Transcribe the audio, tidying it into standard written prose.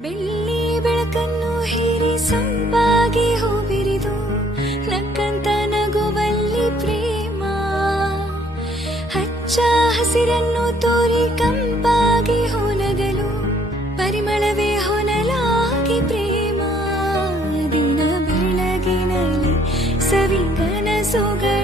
ಬೆಳ್ಳಿ ಬೆಳಕನ್ನು ಹೀರಿ ಸಂಪಾಗಿ ಹೂಬಿರಿದು ನಕ್ಕಂತ ನಗುವಲ್ಲಿ ಪ್ರೇಮ, ಹಚ್ಚ ಹಸಿರನ್ನು ತೋರಿ ಕಂಪಾಗಿ ಹೊನಗಲು ಪರಿಮಳವೇ ಹೊನಲಾಗಿ ಪ್ರೇಮ. ದಿನ ಬೆಳಗಿನಲ್ಲಿ ಸವಿಗನಸುಗಳು